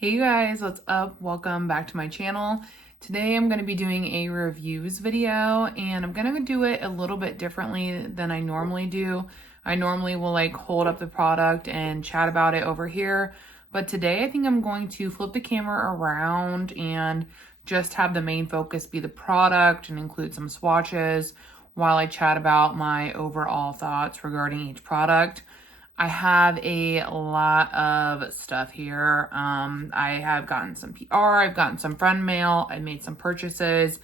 Hey you guys, what's up? Welcome back to my channel. Today I'm going to be doing a reviews video and I'm going to do it a little bit differently than I normally do. I normally will like hold up the product and chat about it over here, but today I think I'm going to flip the camera around and just have the main focus be the product and include some swatches while I chat about my overall thoughts regarding each product. I have a lot of stuff here. I have gotten some PR, I've gotten some friend mail, I made some purchases,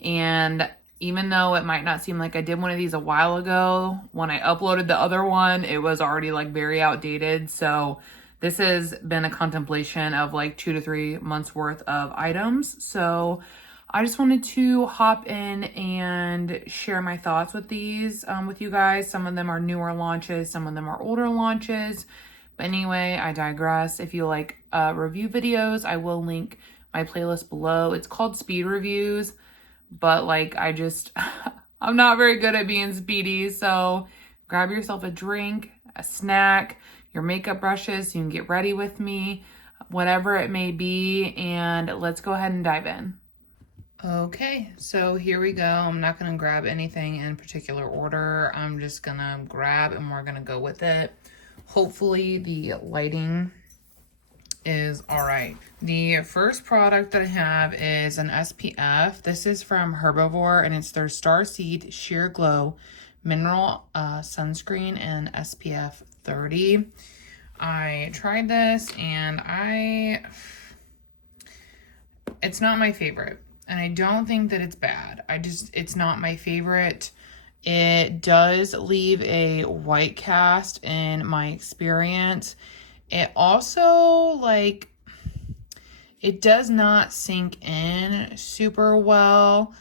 and even though it might not seem like I did one of these a while ago, when I uploaded the other one, it was already like very outdated. So this has been a contemplation of like 2 to 3 months worth of items. So I just wanted to hop in and share my thoughts with these with you guys. Some of them are newer launches, some of them are older launches. But anyway, I digress. If you like review videos, I will link my playlist below. It's called Speed Reviews, but like I'm not very good at being speedy. So grab yourself a drink, a snack, your makeup brushes so you can get ready with me, whatever it may be, and let's go ahead and dive in. Okay, so here we go. I'm not going to grab anything in particular order. I'm just going to grab and we're going to go with it. Hopefully the lighting is all right. The first product that I have is an SPF. This is from Herbivore and it's their Starseed Sheer Glow Mineral Sunscreen and SPF 30. I tried this and it's not my favorite. And I don't think that it's bad. It's not my favorite. It does leave a white cast in my experience. It also, it does not sink in super well.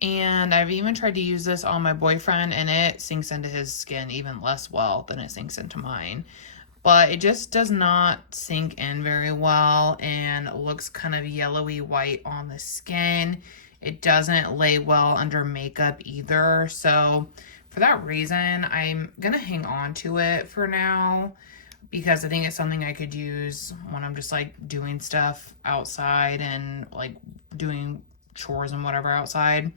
And I've even tried to use this on my boyfriend and it sinks into his skin even less well than it sinks into mine. But it just does not sink in very well and looks kind of yellowy white on the skin. It doesn't lay well under makeup either. So for that reason, I'm going to hang on to it for now because I think it's something I could use when I'm just like doing stuff outside and like doing chores and whatever outside.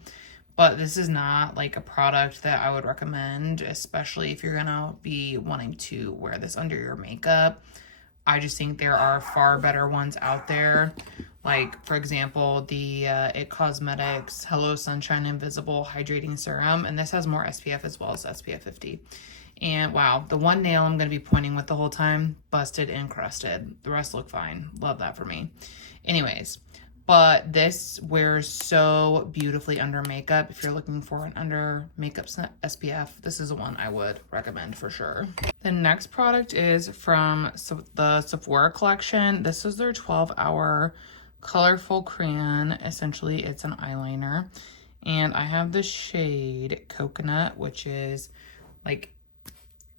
But this is not like a product that I would recommend, especially if you're gonna be wanting to wear this under your makeup. I just think there are far better ones out there. Like, for example, the It Cosmetics Hello Sunshine Invisible Hydrating Serum. And this has more SPF as well as SPF 50. And wow, the one nail I'm gonna be pointing with the whole time, busted and crusted. The rest look fine. Love that for me. Anyways. But this wears so beautifully under makeup. If you're looking for an under makeup SPF, this is the one I would recommend for sure. The next product is from the Sephora collection. This is their 12-hour colorful crayon. Essentially, it's an eyeliner. And I have the shade Coconut, which is like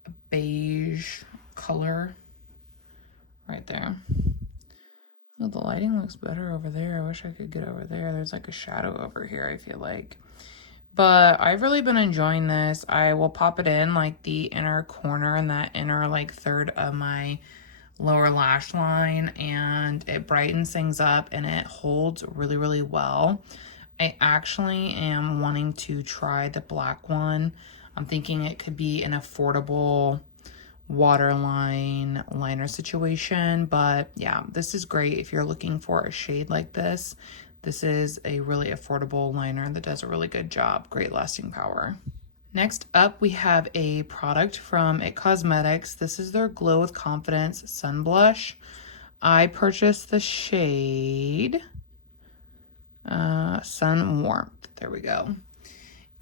a beige color right there. Oh, the lighting looks better over there. I wish I could get over there. There's like a shadow over here, I feel like. But I've really been enjoying this. I will pop it in like the inner corner and that inner like third of my lower lash line. And it brightens things up and it holds really, really well. I actually am wanting to try the black one. I'm thinking it could be an affordable waterline liner situation, but yeah, this is great if you're looking for a shade like this. This is a really affordable liner that does a really good job. Great lasting power. Next up, we have a product from It Cosmetics. This is their Glow with Confidence Sun Blush. I purchased the shade Sun Warmth. There we go.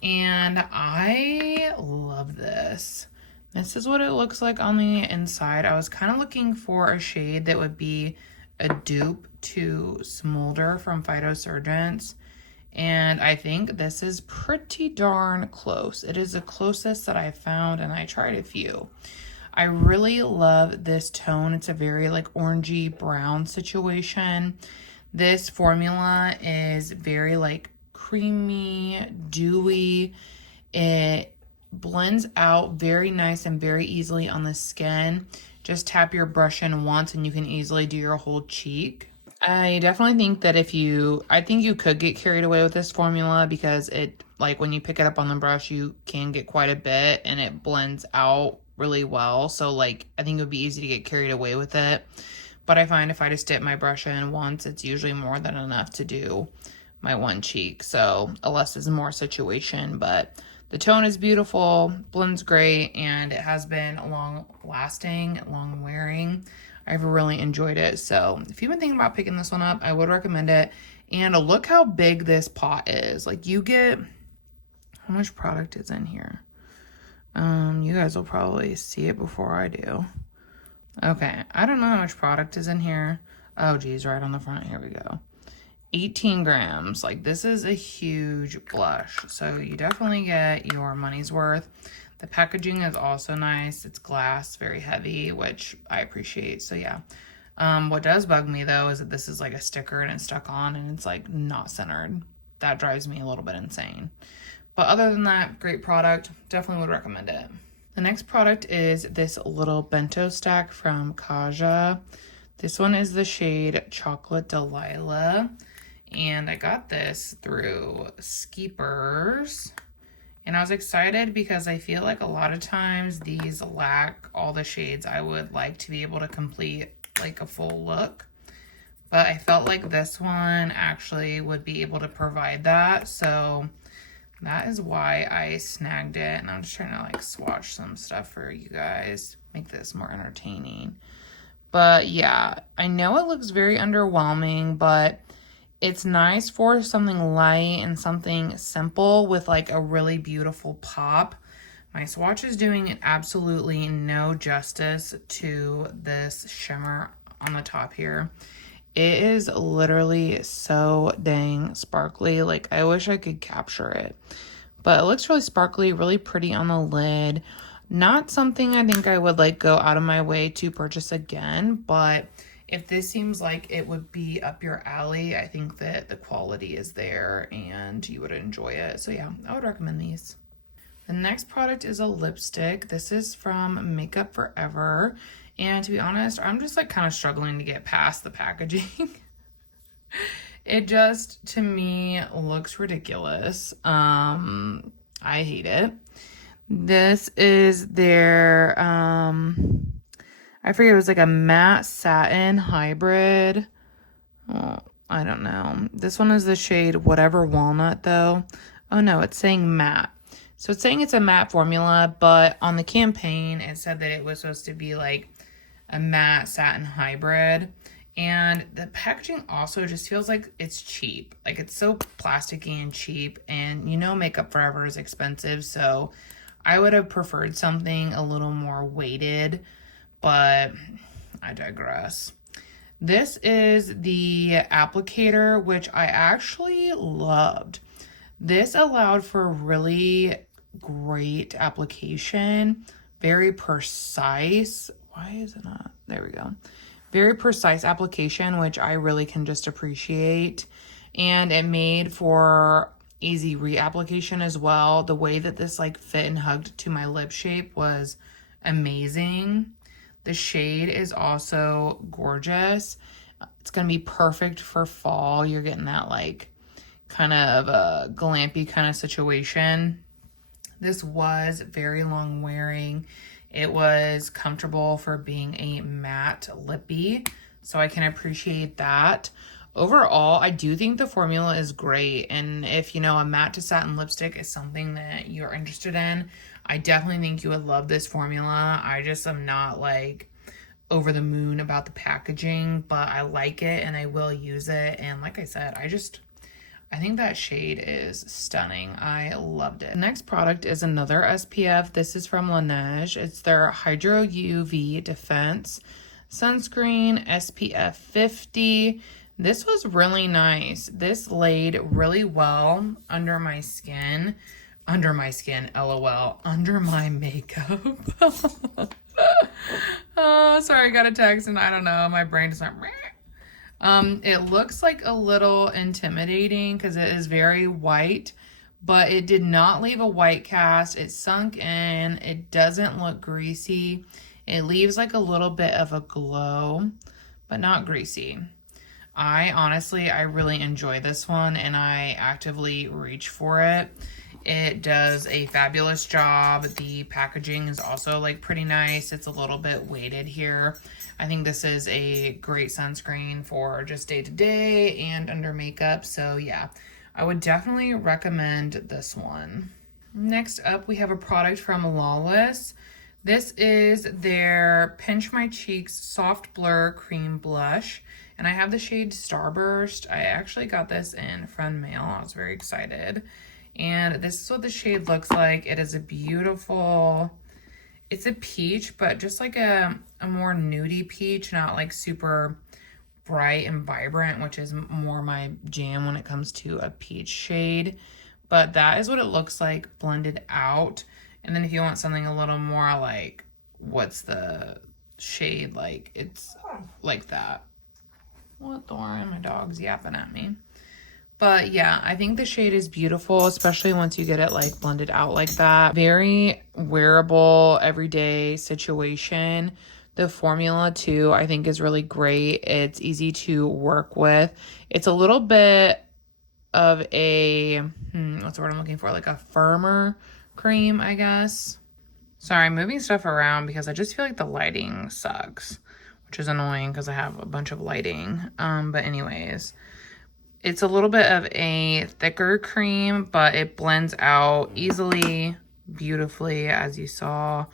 And I love this. This is what it looks like on the inside. I was kind of looking for a shade that would be a dupe to Smolder from Phytosurgence. And I think this is pretty darn close. It is the closest that I found, and I tried a few. I really love this tone. It's a very like orangey brown situation. This formula is very like creamy, dewy. It blends out very nice and very easily on the skin. just tap your brush in once and you can easily do your whole cheek. I definitely think that I think you could get carried away with this formula because it, like when you pick it up on the brush, you can get quite a bit and it blends out really well. So like, I think it would be easy to get carried away with it. But I find if I just dip my brush in once, it's usually more than enough to do my one cheek. So a less is more situation, but the tone is beautiful, blends great, and it has been long lasting, long wearing. I've really enjoyed it. So if you've been thinking about picking this one up, I would recommend it. And look how big this pot is. Like you get, how much product is in here? You guys will probably see it before I do. Okay, I don't know how much product is in here. Oh geez, right on the front, here we go. 18 grams, like this is a huge blush. So you definitely get your money's worth. The packaging is also nice. It's glass, very heavy, which I appreciate. So yeah. What does bug me though is that this is like a sticker and it's stuck on and it's like not centered. That drives me a little bit insane. But other than that, great product. Definitely would recommend it. The next product is this little bento stack from Kaja. This one is the shade Chocolate Dalilah. And I got this through Skeepers. And I was excited because I feel like a lot of times these lack all the shades I would like to be able to complete like a full look. But I felt like this one actually would be able to provide that. So that is why I snagged it. And I'm just trying to like swatch some stuff for you guys, make this more entertaining. But yeah, I know it looks very underwhelming, but it's nice for something light and something simple with like a really beautiful pop. My swatch is doing absolutely no justice to this shimmer on the top here. It is literally so dang sparkly. Like I wish I could capture it, but it looks really sparkly, really pretty on the lid. Not something I think I would like go out of my way to purchase again, but if this seems like it would be up your alley, I think that the quality is there and you would enjoy it. So yeah, I would recommend these. The next product is a lipstick. This is from Makeup Forever. And to be honest, I'm just like kind of struggling to get past the packaging. It just, to me, looks ridiculous. I hate it. This is their, I forget, it was like a matte satin hybrid. Oh, I don't know. This one is the shade Whatever Walnut though. Oh no, it's saying matte. So it's saying it's a matte formula, but on the campaign, it said that it was supposed to be like a matte satin hybrid. And the packaging also just feels like it's cheap. Like it's so plasticky and cheap. And you know Makeup Forever is expensive, so I would have preferred something a little more weighted, but I digress. This is the applicator, which I actually loved. This allowed for really great application, very precise. Why is it not? There we go. Very precise application, which I really can just appreciate. And it made for easy reapplication as well. The way that this like fit and hugged to my lip shape was amazing. The shade is also gorgeous. It's going to be perfect for fall. You're getting that like kind of a glampy kind of situation. This was very long wearing. It was comfortable for being a matte lippy, so I can appreciate that. Overall, I do think the formula is great, and if, you know, a matte to satin lipstick is something that you're interested in, I definitely think you would love this formula. I just am not, like, over the moon about the packaging, but I like it, and I will use it, and like I said, I think that shade is stunning. I loved it. The next product is another SPF. This is from Laneige. It's their Hydro UV Defense Sunscreen SPF 50. This was really nice. This laid really well under my skin. Under my skin, LOL. Under my makeup. Oh, sorry, I got a text and I don't know. My brain just went... It looks like a little intimidating because it is very white, but it did not leave a white cast. It sunk in. It doesn't look greasy. It leaves like a little bit of a glow, but not greasy. I really enjoy this one and I actively reach for it. It does a fabulous job. The packaging is also like pretty nice. It's a little bit weighted here. I think this is a great sunscreen for just day to day and under makeup. So yeah, I would definitely recommend this one. Next up, we have a product from Lawless. This is their Pinch My Cheeks Soft Blur Cream Blush. And I have the shade Starburst. I actually got this in friend mail. I was very excited. And this is what the shade looks like. It is a beautiful, it's a peach, but just like a more nudie peach, not like super bright and vibrant, which is more my jam when it comes to a peach shade. But that is what it looks like blended out. And then if you want something a little more like, what's the shade like? It's like that. What, Lauren? My dog's yapping at me. But yeah, I think the shade is beautiful, especially once you get it like blended out like that. Very wearable, everyday situation. The formula too, I think is really great. It's easy to work with. It's a little bit of a, what's the word I'm looking for? Like a firmer cream, I guess. Sorry, I'm moving stuff around because I just feel like the lighting sucks, which is annoying because I have a bunch of lighting. But anyways, it's a little bit of a thicker cream, but it blends out easily, beautifully, as you saw.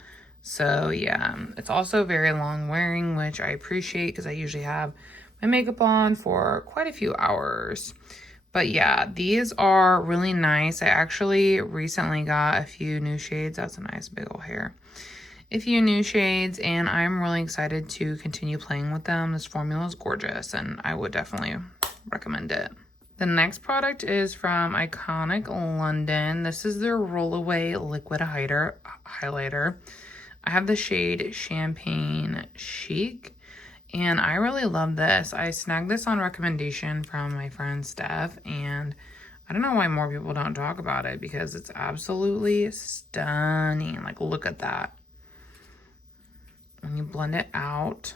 So yeah, it's also very long wearing, which I appreciate because I usually have my makeup on for quite a few hours. But yeah, these are really nice. I actually recently got a few new shades. That's a nice big old hair. A few new shades, and I'm really excited to continue playing with them. This formula is gorgeous, and I would definitely recommend it. The next product is from Iconic London. This is their Rollaway Liquid Highlighter. I have the shade Champagne Chic, and I really love this. I snagged this on recommendation from my friend Steph, and I don't know why more people don't talk about it because it's absolutely stunning. Like, look at that. When you blend it out,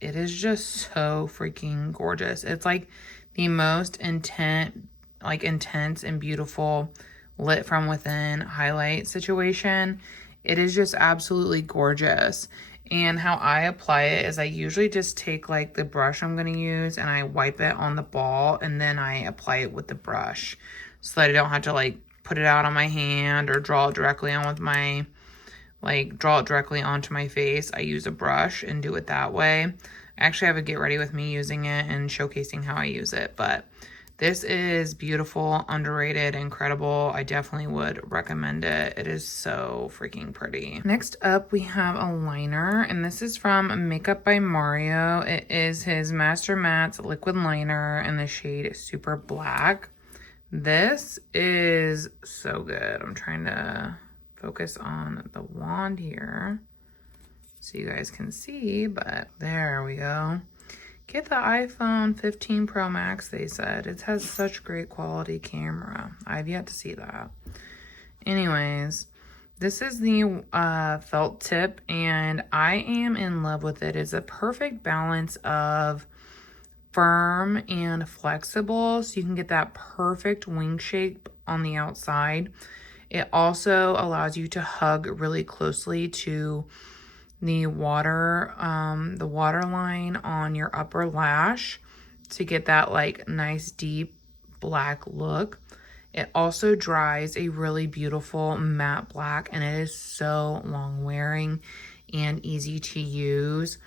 it is just so freaking gorgeous. It's like the most intense and beautiful lit from within highlight situation. It is just absolutely gorgeous. And how I apply it is I usually just take like the brush I'm going to use and I wipe it on the ball and then I apply it with the brush so that I don't have to like put it out on my hand or draw it directly on with my, draw it directly onto my face. I use a brush and do it that way. I actually have a get ready with me using it and showcasing how I use it, but this is beautiful, underrated, incredible. I definitely would recommend it. It is so freaking pretty. Next up, we have a liner, and this is from Makeup by Mario. It is his Master Mattes Liquid Liner in the shade Super Black. This is so good. I'm trying to focus on the wand here so you guys can see, but there we go. Get the iPhone 15 Pro Max, they said. It has such great quality camera. I've yet to see that. Anyways, this is the felt tip, and I am in love with it. It's a perfect balance of firm and flexible, so you can get that perfect wing shape on the outside. It also allows you to hug really closely to the water line on your upper lash to get that like nice deep black look. It also dries a really beautiful matte black, and it is so long wearing and easy to use.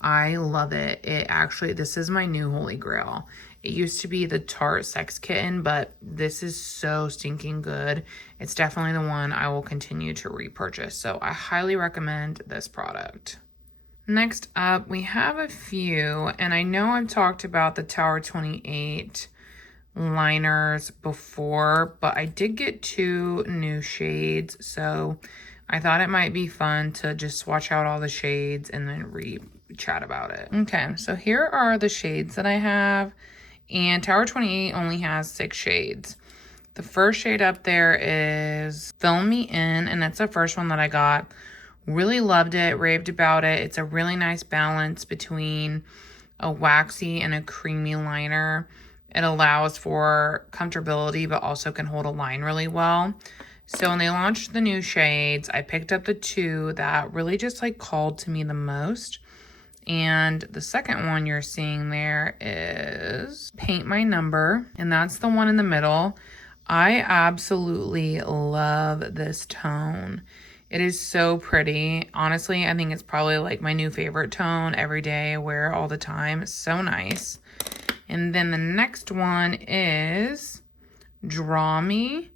I love it. This is my new holy grail. It used to be the Tarte Sex Kitten, but this is so stinking good. It's definitely the one I will continue to repurchase. So I highly recommend this product. Next up, we have a few, and I know I've talked about the Tower 28 liners before, but I did get 2 new shades. So I thought it might be fun to just swatch out all the shades and then chat about it. Okay, so here are the shades that I have. And Tower 28 only has 6 shades. The first shade up there is Fill Me In, and that's the first one that I got Really loved it, raved about it. It's a really nice balance between a waxy and a creamy liner. It allows for comfortability, but also can hold a line really well. So when they launched the new shades, I picked up the two that really just like called to me the most. And the second one you're seeing there is Paint My Number, and that's the one in the middle. I absolutely love this tone. It is so pretty. Honestly, I think it's probably like my new favorite tone. Every day I wear it all the time. It's so nice. And then the next one is Draw Me.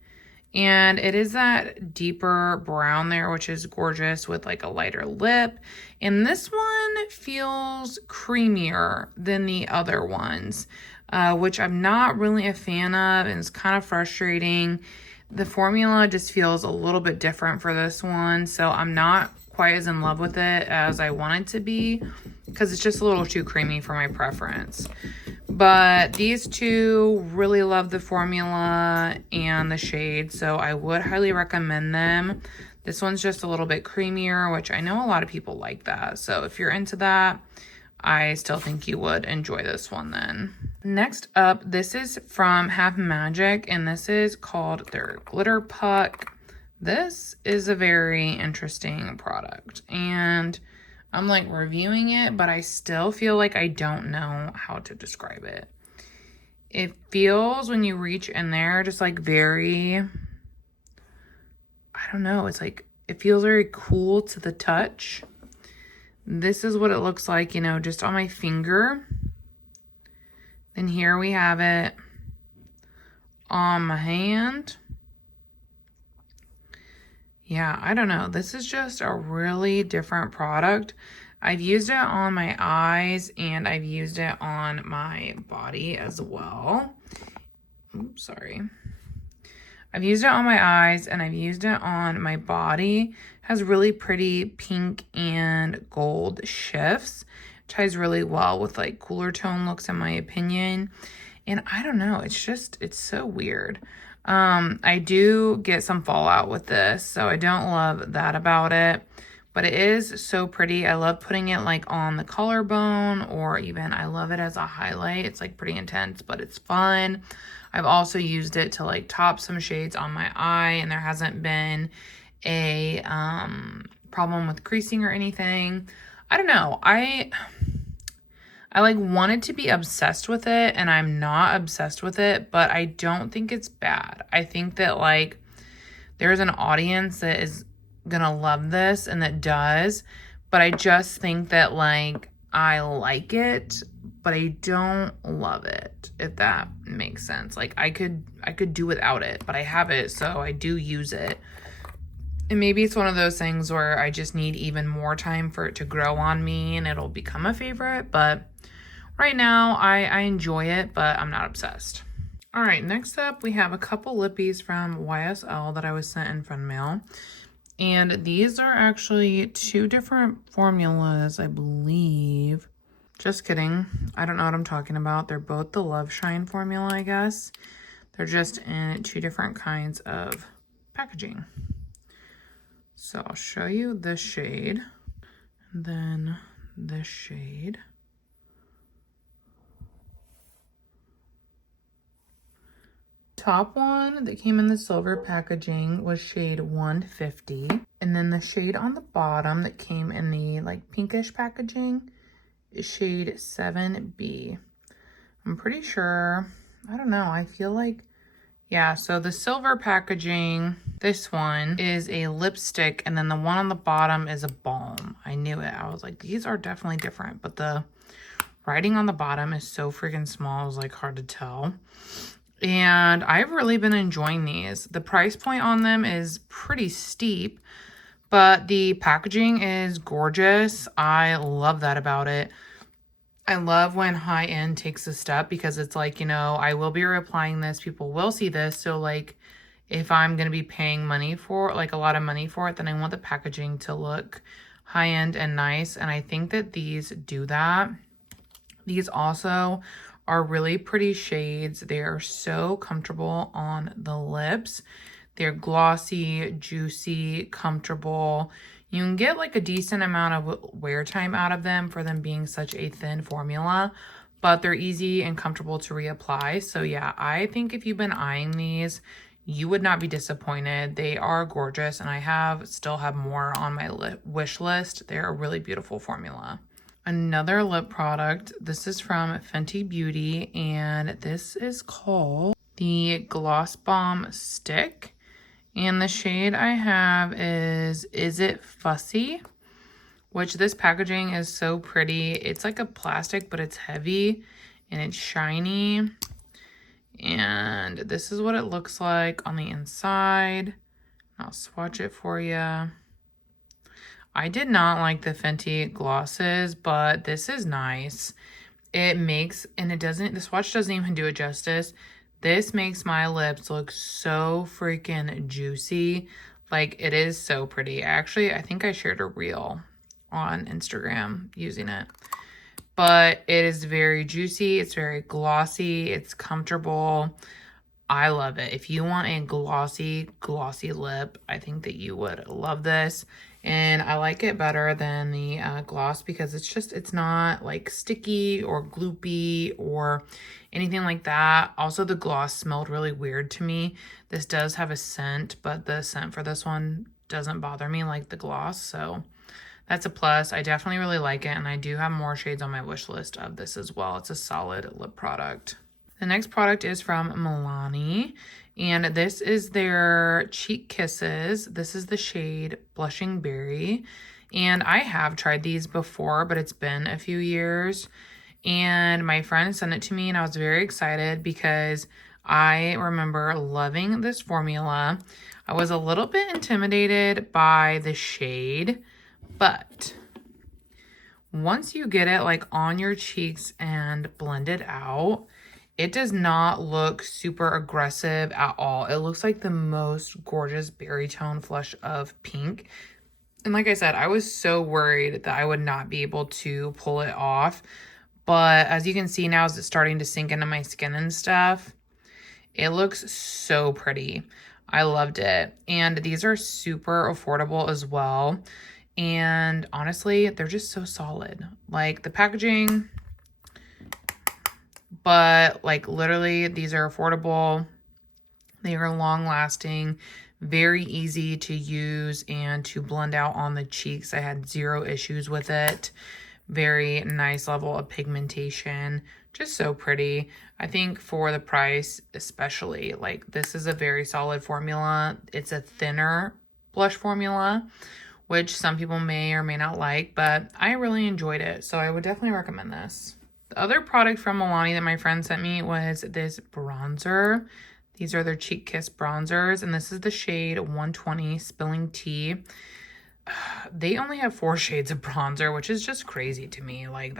And it is that deeper brown there, which is gorgeous with like a lighter lip. And this one feels creamier than the other ones, which I'm not really a fan of, and it's kind of frustrating. The formula just feels a little bit different for this one, so I'm not quite as in love with it as I want it to be because it's just a little too creamy for my preference. But these two, really love the formula and the shade, so I would highly recommend them. This one's just a little bit creamier, which I know a lot of people like that. So if you're into that, I still think you would enjoy this one then. Next up, this is from Half Magic, and this is called their Glitter Puck. This is a very interesting product, and I'm like reviewing it, but I still feel like I don't know how to describe it. It feels, when you reach in there, just like very, I don't know, it's like, it feels very cool to the touch. This is what it looks like, you know, just on my finger. Then here we have it on my hand. Yeah, I don't know. This is just a really different product. I've used it on my eyes and I've used it on my body as well. Oops, sorry. I've used it on my eyes and I've used it on my body. It has really pretty pink and gold shifts. It ties really well with like cooler tone looks in my opinion. And I don't know, it's so weird. I do get some fallout with this, so I don't love that about it. But it is so pretty. I love putting it like on the collarbone, or even I love it as a highlight. It's like pretty intense, but it's fun. I've also used it to like top some shades on my eye, and there hasn't been a problem with creasing or anything. I don't know. I like wanted to be obsessed with it, and I'm not obsessed with it, but I don't think it's bad. I think that like there's an audience that is gonna love this and that does, but I just think that like I like it, but I don't love it, if that makes sense. Like I could do without it, but I have it, so I do use it. And maybe it's one of those things where I just need even more time for it to grow on me and it'll become a favorite, but right now I enjoy it, but I'm not obsessed. All right, next up we have a couple lippies from YSL that I was sent in fan mail. And these are actually two different formulas, I believe. Just kidding. I don't know what I'm talking about. They're both the Love Shine formula, I guess. They're just in two different kinds of packaging. So I'll show you this shade, and then this shade. Top one that came in the silver packaging was shade 150, and then the shade on the bottom that came in the like pinkish packaging is shade 7B. I'm pretty sure, I don't know, I feel like, yeah, so the silver packaging, this one is a lipstick, and then the one on the bottom is a balm. I knew it. I was like, these are definitely different, but the writing on the bottom is so freaking small, it was like hard to tell. And I've really been enjoying these. The price point on them is pretty steep, but the packaging is gorgeous. I love that about it. I love when high-end takes a step, because it's like, you know, I will be reapplying this. People will see this. So like if I'm going to be paying money for like a lot of money for it, then I want the packaging to look high-end and nice. And I think that these do that. These also are really pretty shades. They are so comfortable on the lips. They're glossy, juicy, comfortable. You can get like a decent amount of wear time out of them for them being such a thin formula, but they're easy and comfortable to reapply. So yeah, I think if you've been eyeing these, you would not be disappointed. They are gorgeous, and I still have more on my wish list. They're a really beautiful formula. Another lip product. This is from Fenty Beauty, and this is called the Gloss Bomb Stick. And the shade I have is It Fussy? Which this packaging is so pretty. It's like a plastic, but it's heavy and it's shiny. And this is what it looks like on the inside. I'll swatch it for you. I did not like the Fenty glosses, but this is nice. It makes, and it doesn't, the swatch doesn't even do it justice. This makes my lips look so freaking juicy. Like, it is so pretty. Actually, I think I shared a reel on Instagram using it. But it is very juicy. It's very glossy. It's comfortable. I love it. If you want a glossy lip, I think that you would love this. And I like it better than the gloss because it's not like sticky or gloopy or anything like that. Also, the gloss smelled really weird to me. This does have a scent, but the scent for this one doesn't bother me like the gloss. So that's a plus. I definitely really like it. And I do have more shades on my wish list of this as well. It's a solid lip product. The next product is from Milani, and this is their Cheek Kisses. This is the shade Blushing Berry, and I have tried these before, but it's been a few years, and my friend sent it to me, and I was very excited because I remember loving this formula. I was a little bit intimidated by the shade, but once you get it like on your cheeks and blend it out, it does not look super aggressive at all. It looks like the most gorgeous berry tone flush of pink. And like I said, I was so worried that I would not be able to pull it off. But as you can see now, as it's starting to sink into my skin and stuff, it looks so pretty. I loved it. And these are super affordable as well. And honestly, they're just so solid. Like the packaging, but like literally these are affordable. They are long lasting, very easy to use and to blend out on the cheeks. I had zero issues with it. Very nice level of pigmentation, just so pretty. I think for the price especially, like this is a very solid formula. It's a thinner blush formula, which some people may or may not like, but I really enjoyed it, so I would definitely recommend this. The other product from Milani that my friend sent me was this bronzer. These are their Cheek Kiss bronzers, and this is the shade 120 Spilling Tea. They only have 4 shades of bronzer, which is just crazy to me. Like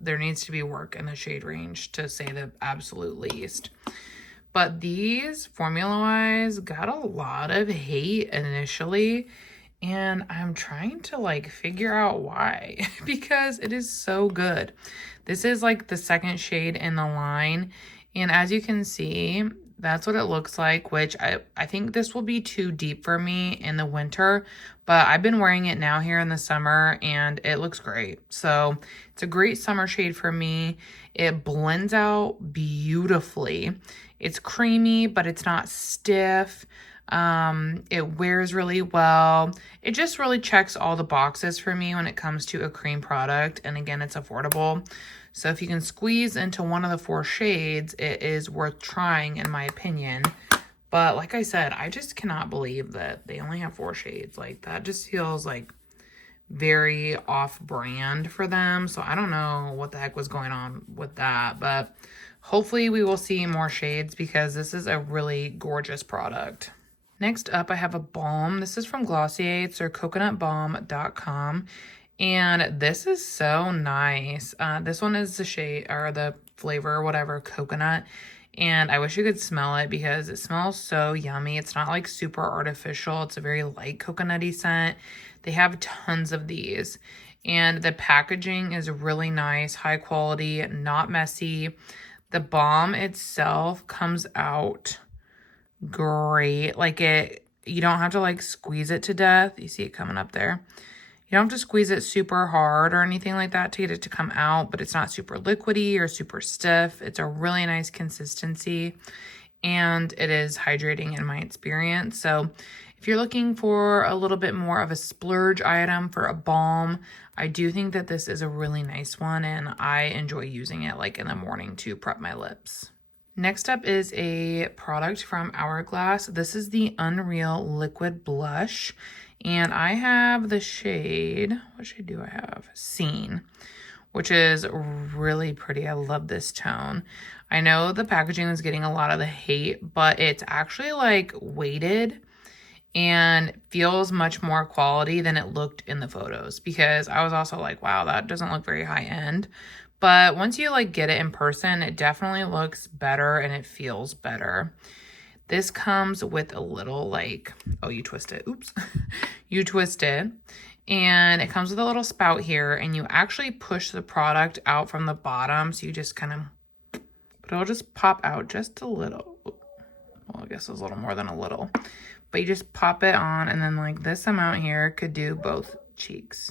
there needs to be work in the shade range to say the absolute least. But these formula-wise got a lot of hate initially, and I'm trying to like figure out why because it is so good. This is like the second shade in the line, and as you can see, that's what it looks like, which I think this will be too deep for me in the winter, but I've been wearing it now here in the summer and it looks great. So it's a great summer shade for me. It blends out beautifully. It's creamy, but it's not stiff. It wears really well. It just really checks all the boxes for me when it comes to a cream product. And again, it's affordable. So if you can squeeze into one of the 4 shades, it is worth trying in my opinion. But like I said, I just cannot believe that they only have 4 shades. Like that just feels like very off-brand for them. So I don't know what the heck was going on with that, but hopefully we will see more shades because this is a really gorgeous product. Next up, I have a balm. This is from Glossier. It's their coconutbalm.com. And this is so nice. This one is the shade or the flavor, whatever, coconut. And I wish you could smell it because it smells so yummy. It's not like super artificial. It's a very light coconutty scent. They have tons of these. And the packaging is really nice, high quality, not messy. The balm itself comes out great. Like you don't have to like squeeze it to death. You see it coming up there. You don't have to squeeze it super hard or anything like that to get it to come out, but it's not super liquidy or super stiff. It's a really nice consistency, and it is hydrating in my experience. So if you're looking for a little bit more of a splurge item for a balm, I do think that this is a really nice one, and I enjoy using it like in the morning to prep my lips. Next up is a product from Hourglass. This is the Unreal Liquid Blush, and I have the shade, what shade do I have? Scene, which is really pretty. I love this tone. I know the packaging is getting a lot of the hate, but it's actually like weighted and feels much more quality than it looked in the photos, because I was also like, wow, that doesn't look very high end. But once you like get it in person, it definitely looks better and it feels better. This comes with a little like, oh, you twist it. Oops. You twist it. And it comes with a little spout here, and you actually push the product out from the bottom. So you just kind of, but it'll just pop out just a little. Well, I guess it was a little more than a little. But you just pop it on, and then like this amount here could do both cheeks.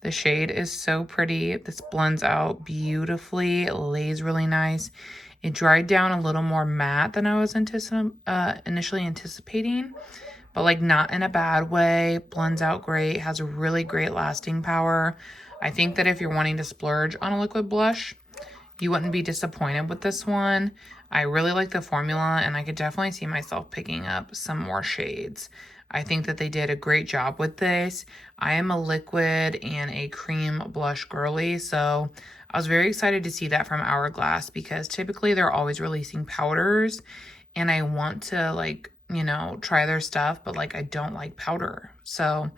The shade is so pretty. This blends out beautifully. It lays really nice. It dried down a little more matte than I was initially anticipating, but like not in a bad way. Blends out great. Has a really great lasting power. I think that if you're wanting to splurge on a liquid blush, you wouldn't be disappointed with this one. I really like the formula, and I could definitely see myself picking up some more shades. I think that they did a great job with this. I am a liquid and a cream blush girly, so I was very excited to see that from Hourglass, because typically they're always releasing powders, and I want to like, you know, try their stuff, but like I don't like powder. So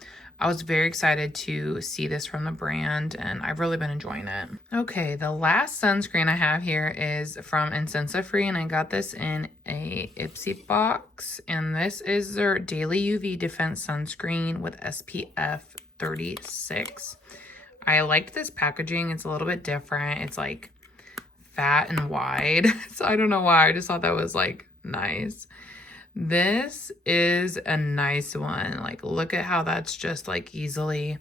I was very excited to see this from the brand, and I've really been enjoying it. Okay, the last sunscreen I have here is from Insensifree, and I got this in a Ipsy box, and this is their Daily UV Defense Sunscreen with SPF 36. I liked this packaging. It's a little bit different. It's like fat and wide, so I don't know why. I just thought that was like nice. This is a nice one. Like, look at how that's just like easily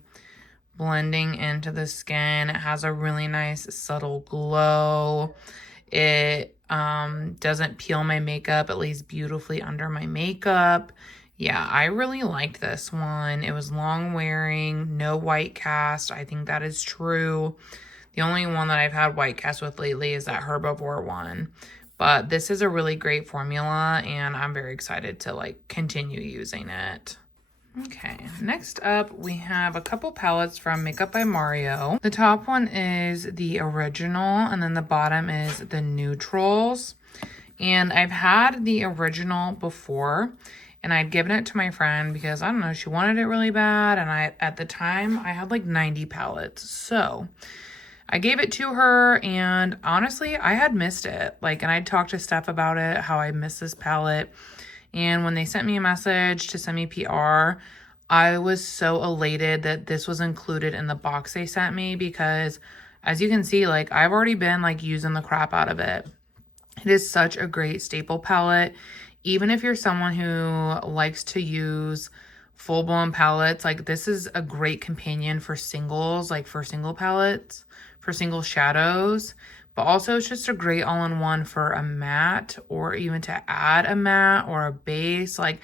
blending into the skin. It has a really nice subtle glow. It doesn't peel my makeup. It lays beautifully under my makeup. Yeah, I really liked this one. It was long wearing, no white cast. I think that is true. The only one that I've had white cast with lately is that Herbivore one. But this is a really great formula, and I'm very excited to like continue using it. Okay, next up we have a couple palettes from Makeup by Mario. The top one is the original, and then the bottom is the neutrals. And I've had the original before, and I'd given it to my friend because, I don't know, she wanted it really bad, and at the time I had like 90 palettes. So I gave it to her, and honestly, I had missed it. Like, and I talked to Steph about it, how I missed this palette. And when they sent me a message to send me PR, I was so elated that this was included in the box they sent me, because as you can see, like, I've already been like using the crap out of it. It is such a great staple palette. Even if you're someone who likes to use full-blown palettes, like this is a great companion for singles, like for single palettes, for single shadows, but also it's just a great all-in-one for a matte, or even to add a matte or a base. Like,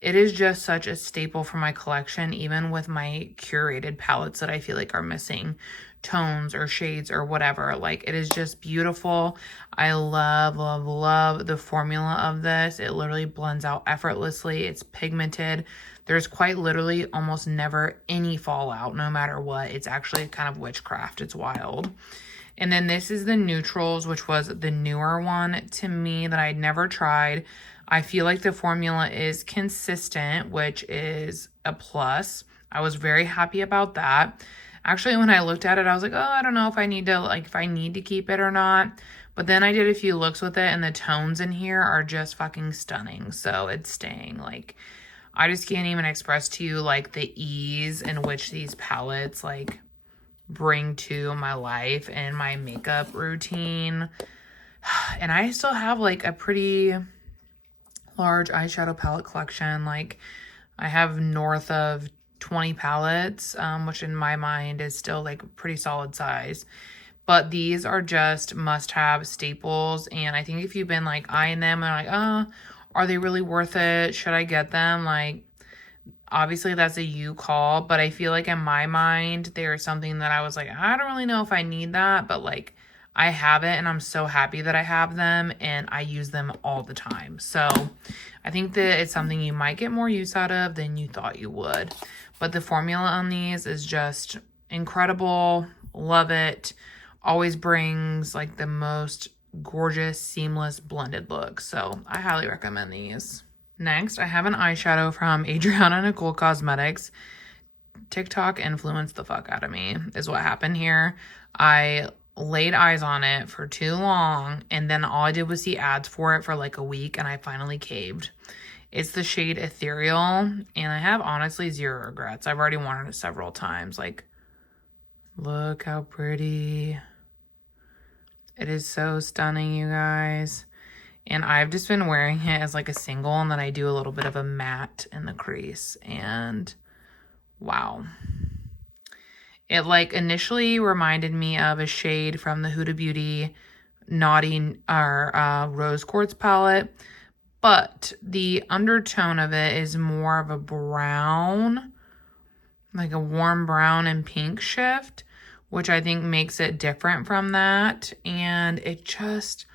it is just such a staple for my collection, even with my curated palettes that I feel like are missing tones or shades or whatever. Like, it is just beautiful. I love, love, love the formula of this. It literally blends out effortlessly. It's pigmented. There's quite literally almost never any fallout, no matter what. It's actually kind of witchcraft. It's wild. And then this is the neutrals, which was the newer one to me that I'd never tried. I feel like the formula is consistent, which is a plus. I was very happy about that. Actually, when I looked at it, I was like, oh, I don't know if I need to keep it or not. But then I did a few looks with it, and the tones in here are just fucking stunning. So it's staying. Like, I just can't even express to you like the ease in which these palettes like bring to my life and my makeup routine. And I still have like a pretty large eyeshadow palette collection. Like, I have north of 20 palettes, which in my mind is still like a pretty solid size. But these are just must-have staples. And I think if you've been like eyeing them and like, oh, are they really worth it? Should I get them? Like, obviously that's a you call. But I feel like in my mind, they're something that I was like, I don't really know if I need that. But like, I have it and I'm so happy that I have them. And I use them all the time. So I think that it's something you might get more use out of than you thought you would. But the formula on these is just incredible. Love it. Always brings like the most gorgeous, seamless, blended look. So I highly recommend these. Next, I have an eyeshadow from Adriana Nicole Cosmetics. TikTok influenced the fuck out of me is what happened here. I laid eyes on it for too long, and then all I did was see ads for it for like a week, and I finally caved. It's the shade Ethereal, and I have honestly zero regrets. I've already worn it several times. Like, look how pretty. It is so stunning, you guys. And I've just been wearing it as like a single, and then I do a little bit of a matte in the crease, and wow. It like initially reminded me of a shade from the Huda Beauty Naughty Rose Quartz palette, but the undertone of it is more of a brown, like a warm brown and pink shift, which I think makes it different from that. And it just,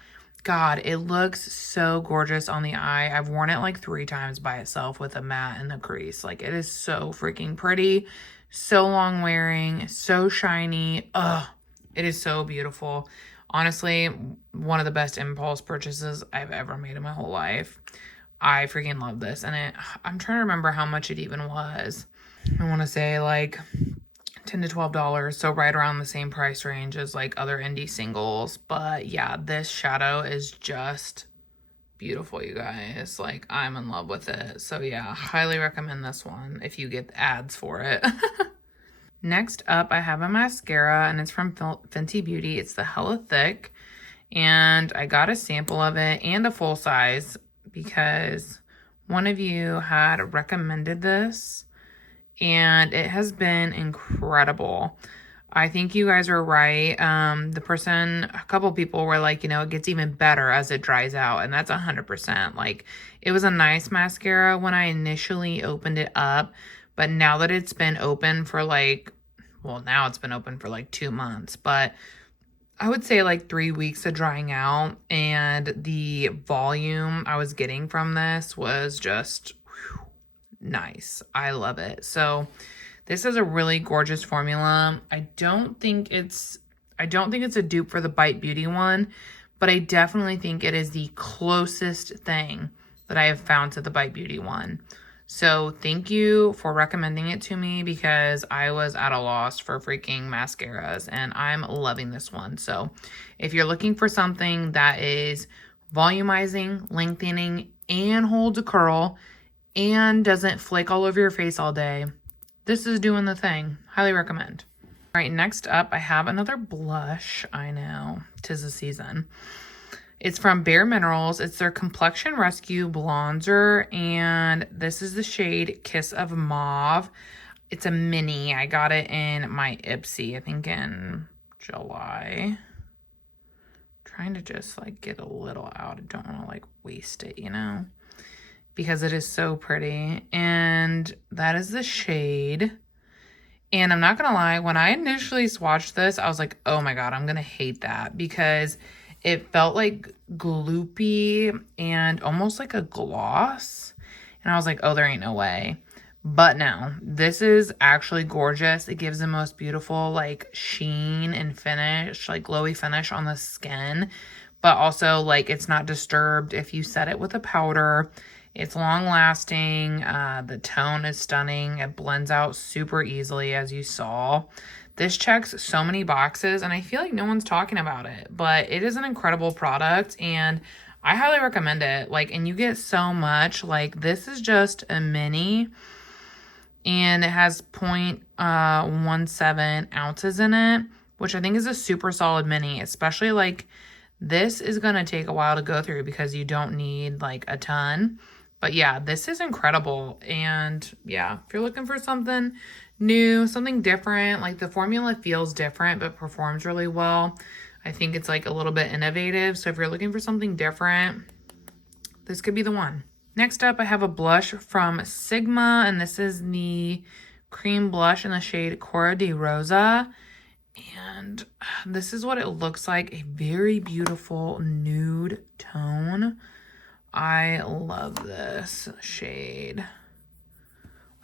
God, it looks so gorgeous on the eye. I've worn it like 3 times by itself with a matte in the crease. Like, it is so freaking pretty. So long wearing, so shiny. Ugh, it is so beautiful. Honestly, one of the best impulse purchases I've ever made in my whole life. I freaking love this. And I'm trying to remember how much it even was. I want to say like $10 to $12. So right around the same price range as like other indie singles. But yeah, this shadow is just beautiful, you guys. Like, I'm in love with it. So yeah, highly recommend this one if you get ads for it. Next up, I have a mascara, and it's from Fenty Beauty. It's the Hella Thick, and I got a sample of it and a full size because one of you had recommended this, and it has been incredible. I think you guys are right. A couple people were like, you know, it gets even better as it dries out, and that's 100%. Like, it was a nice mascara when I initially opened it up, but now that it's been open for like, well, now it's been open for like 2 months, but I would say like 3 weeks of drying out, and the volume I was getting from this was just nice. I love it. So this is a really gorgeous formula. I don't think it's a dupe for the Bite Beauty one, but I definitely think it is the closest thing that I have found to the Bite Beauty one. So thank you for recommending it to me because I was at a loss for freaking mascaras, and I'm loving this one. So if you're looking for something that is volumizing, lengthening, and holds a curl and doesn't flake all over your face all day, this is doing the thing. Highly recommend. All right, next up, I have another blush. I know, 'tis the season. It's from Bare Minerals. It's their Complexion Rescue Bronzer, and this is the shade Kiss of Mauve. It's a mini. I got it in my Ipsy, I think in July. Trying to just like get a little out. I don't want to like waste it, you know, because it is so pretty. And that is the shade. And I'm not going to lie, when I initially swatched this, I was like, oh my God, I'm going to hate that because it felt like gloopy and almost like a gloss. And I was like, oh, there ain't no way. But no, this is actually gorgeous. It gives the most beautiful like sheen and finish, like glowy finish on the skin. But also like it's not disturbed if you set it with a powder. It's long lasting. The tone is stunning. It blends out super easily, as you saw. This checks so many boxes, and I feel like no one's talking about it, but it is an incredible product, and I highly recommend it. Like, and you get so much. Like, this is just a mini, and it has 0.17 ounces in it, which I think is a super solid mini, especially like this is going to take a while to go through because you don't need like a ton. But yeah, this is incredible. And yeah, if you're looking for something new, something different, like the formula feels different but performs really well. I think it's like a little bit innovative. So if you're looking for something different, this could be the one. Next up, I have a blush from Sigma, and this is the cream blush in the shade Cora de Rosa. And this is what it looks like, a very beautiful nude tone. I love this shade.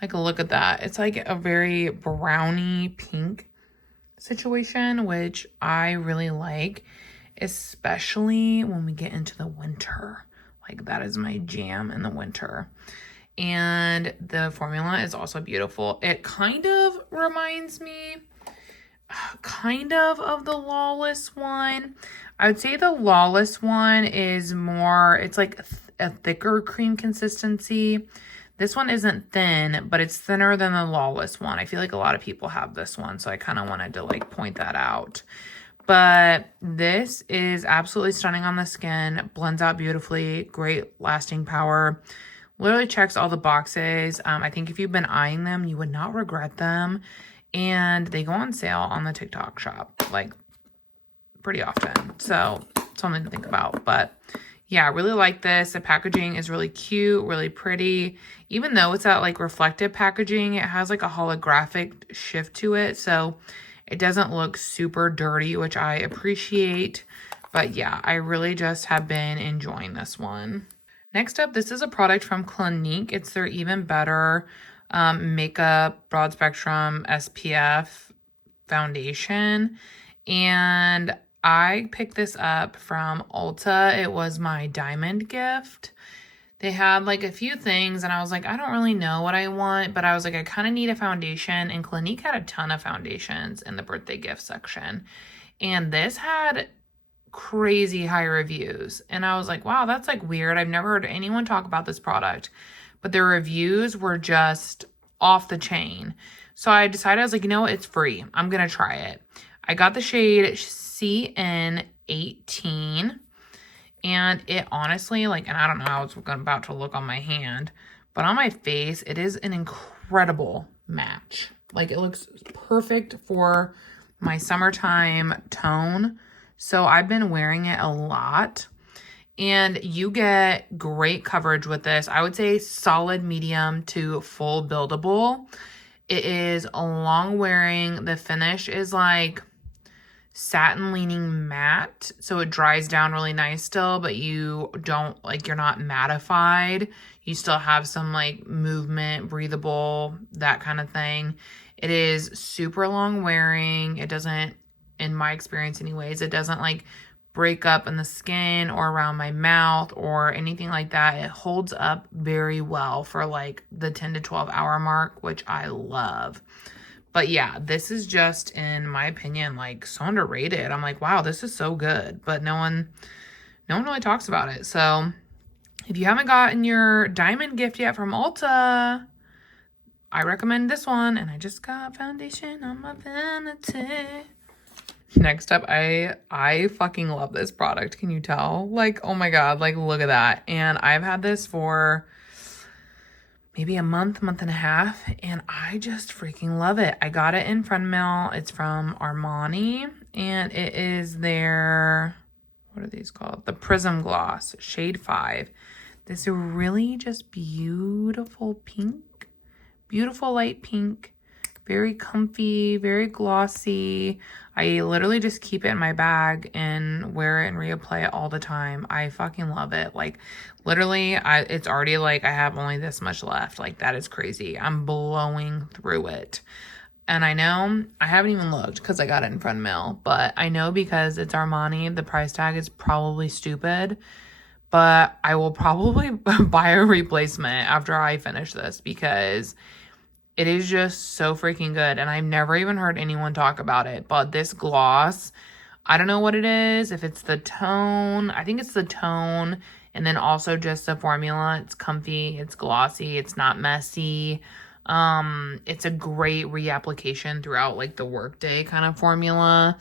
Like, look at that. It's like a very brownie pink situation, which I really like, especially when we get into the winter. Like, that is my jam in the winter. And the formula is also beautiful. It kind of reminds me of the Lawless one. I would say the Lawless one is more, it's like a thicker cream consistency. This one isn't thin, but it's thinner than the Lawless one. I feel like a lot of people have this one, so I kind of wanted to like point that out. But this is absolutely stunning on the skin. Blends out beautifully. Great lasting power. Literally checks all the boxes. I think if you've been eyeing them, you would not regret them. And they go on sale on the TikTok shop, like, pretty often. So, something to think about. But, yeah, I really like this. The packaging is really cute, really pretty. Even though it's that, like, reflective packaging, it has, like, a holographic shift to it. So, it doesn't look super dirty, which I appreciate. But, yeah, I really just have been enjoying this one. Next up, this is a product from Clinique. It's their Even Better makeup broad spectrum SPF foundation, and I picked this up from Ulta. It was my diamond gift. They had like a few things and I was like, I don't really know what I want, but I was like, I kind of need a foundation, and Clinique had a ton of foundations in the birthday gift section, and this had crazy high reviews, and I was like, wow, that's like weird. I've never heard anyone talk about this product, but the reviews were just off the chain. So I decided, I was like, you know what? It's free. I'm going to try it. I got the shade CN18. And it honestly, like, and I don't know how it's about to look on my hand, but on my face, it is an incredible match. Like, it looks perfect for my summertime tone. So I've been wearing it a lot. And you get great coverage with this. I would say solid medium to full buildable. It is long wearing. The finish is like satin leaning matte. So it dries down really nice still, but you don't, like, you're not mattified. You still have some like movement, breathable, that kind of thing. It is super long wearing. It doesn't, in my experience anyways, it doesn't like break up in the skin or around my mouth or anything like that. It holds up very well for like the 10 to 12 hour mark, which I love. But yeah, this is just, in my opinion, like so underrated. I'm like, wow, this is so good, but no one really talks about it. So if you haven't gotten your diamond gift yet from Ulta, I recommend this one. And I just got foundation on my vanity. Next up, I fucking love this product. Can you tell? Like, oh my God, like, look at that. And I've had this for maybe a month and a half, and I just freaking love it. I got it in friend mail. It's from Armani, and it is their, what are these called? The Prism Gloss, shade 5. This really just beautiful pink, beautiful light pink. Very comfy, very glossy. I literally just keep it in my bag and wear it and reapply it all the time. I fucking love it. Like, literally, it's already like I have only this much left. Like, that is crazy. I'm blowing through it. And I know, I haven't even looked because I got it in friend mail, but I know because it's Armani, the price tag is probably stupid. But I will probably buy a replacement after I finish this, because it is just so freaking good. And I've never even heard anyone talk about it. But this gloss, I don't know what it is. If it's the tone, I think it's the tone. And then also just the formula. It's comfy. It's glossy. It's not messy. It's a great reapplication throughout like the workday kind of formula.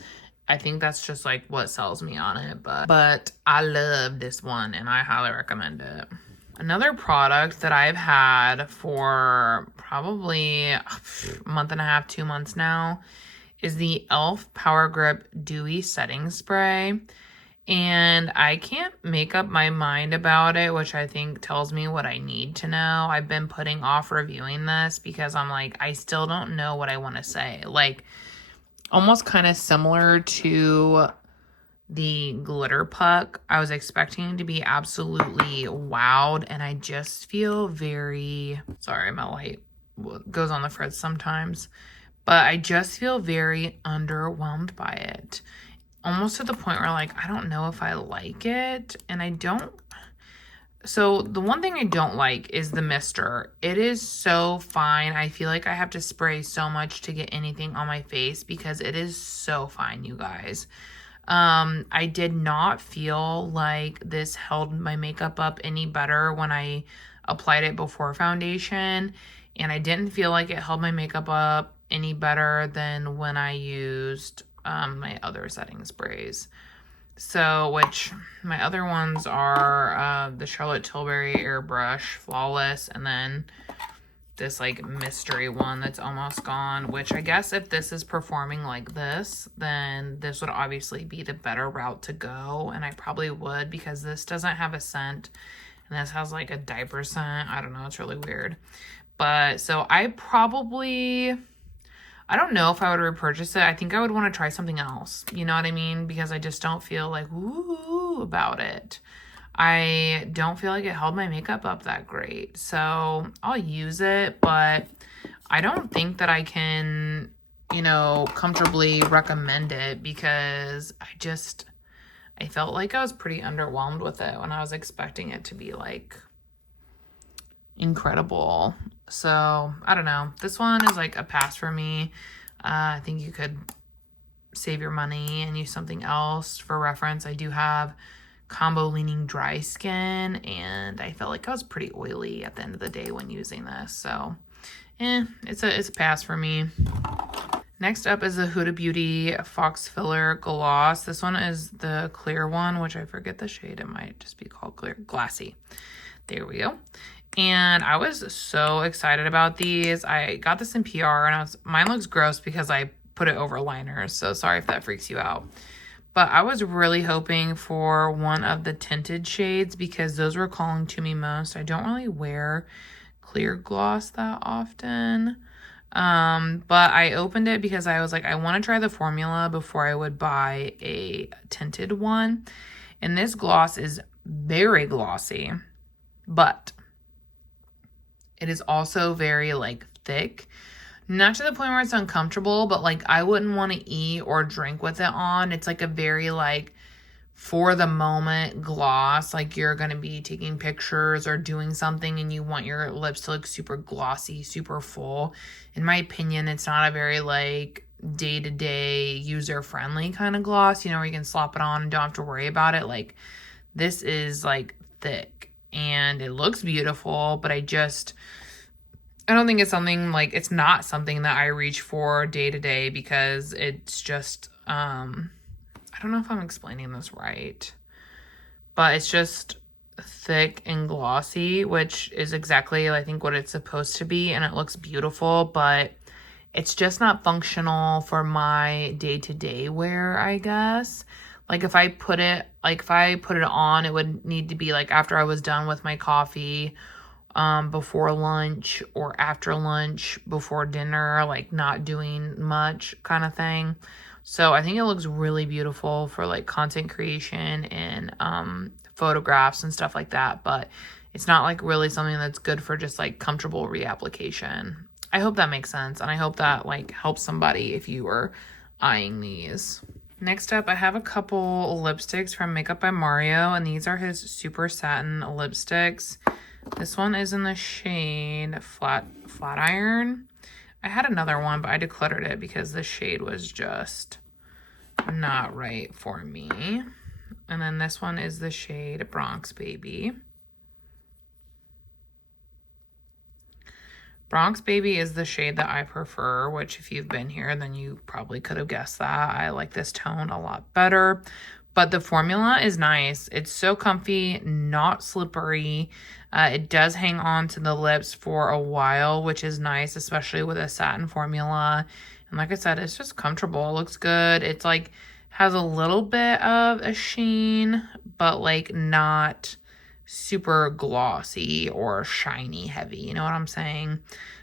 I think that's just like what sells me on it. But I love this one and I highly recommend it. Another product that I've had for probably a month and a half, 2 months now is the e.l.f. Power Grip Dewy Setting Spray. And I can't make up my mind about it, which I think tells me what I need to know. I've been putting off reviewing this because I'm like, I still don't know what I want to say. Like, almost kind of similar to the glitter puck. I was expecting to be absolutely wowed, and I just feel very, sorry, my light goes on the fritz sometimes, but I just feel very underwhelmed by it. Almost to the point where, like, I don't know if I like it, and I don't. So the one thing I don't like is the mister. It is so fine. I feel like I have to spray so much to get anything on my face because it is so fine, you guys. I did not feel like this held my makeup up any better when I applied it before foundation, and I didn't feel like it held my makeup up any better than when I used my other setting sprays. So, which my other ones are the Charlotte Tilbury Airbrush Flawless, and then this like mystery one that's almost gone, which I guess if this is performing like this, then this would obviously be the better route to go, and I probably would, because this doesn't have a scent and this has like a diaper scent. I don't know, it's really weird. But so I don't know if I would repurchase it. I think I would want to try something else, you know what I mean, because I just don't feel like woo about it. I don't feel like it held my makeup up that great. So I'll use it, but I don't think that I can, you know, comfortably recommend it because I felt like I was pretty underwhelmed with it when I was expecting it to be like incredible. So I don't know. This one is like a pass for me. I think you could save your money and use something else. For reference, I do have combo leaning dry skin, and I felt like I was pretty oily at the end of the day when using this. So it's a pass for me. Next up is the Huda Beauty Fox Filler Gloss. This one is the clear one, which I forget the shade. It might just be called Clear Glassy. There we go. And I was so excited about these. I got this in PR, and mine looks gross because I put it over liners, so sorry if that freaks you out. But I was really hoping for one of the tinted shades because those were calling to me most. I don't really wear clear gloss that often. But I opened it because I was like, I want to try the formula before I would buy a tinted one. And this gloss is very glossy, but it is also very like thick. Not to the point where it's uncomfortable, but like I wouldn't want to eat or drink with it on. It's like a very like for the moment gloss, like you're going to be taking pictures or doing something and you want your lips to look super glossy, super full. In my opinion, it's not a very like day-to-day user-friendly kind of gloss, you know, where you can slap it on and don't have to worry about it. Like this is like thick and it looks beautiful, but I don't think it's something like, it's not something that I reach for day to day because it's just, I don't know if I'm explaining this right, but it's just thick and glossy, which is exactly, I think, what it's supposed to be. And it looks beautiful, but it's just not functional for my day to day wear, I guess. Like if I put it on, it would need to be like after I was done with my coffee, before lunch or after lunch, before dinner, like not doing much kind of thing. So I think it looks really beautiful for like content creation and photographs and stuff like that, but it's not like really something that's good for just like comfortable reapplication. I hope that makes sense, and I hope that like helps somebody if you were eyeing these. Next up, I have a couple lipsticks from Makeup by Mario, and these are his Super Satin lipsticks. This one is in the shade Flat Iron. I had another one, but I decluttered it because the shade was just not right for me. And then this one is the shade Bronx Baby. Bronx Baby is the shade that I prefer, which if you've been here, then you probably could have guessed that. I like this tone a lot better. But the formula is nice. It's so comfy, not slippery. It does hang on to the lips for a while, which is nice, especially with a satin formula. And like I said, it's just comfortable. It looks good. It's like has a little bit of a sheen, but like not super glossy or shiny heavy. You know what I'm saying?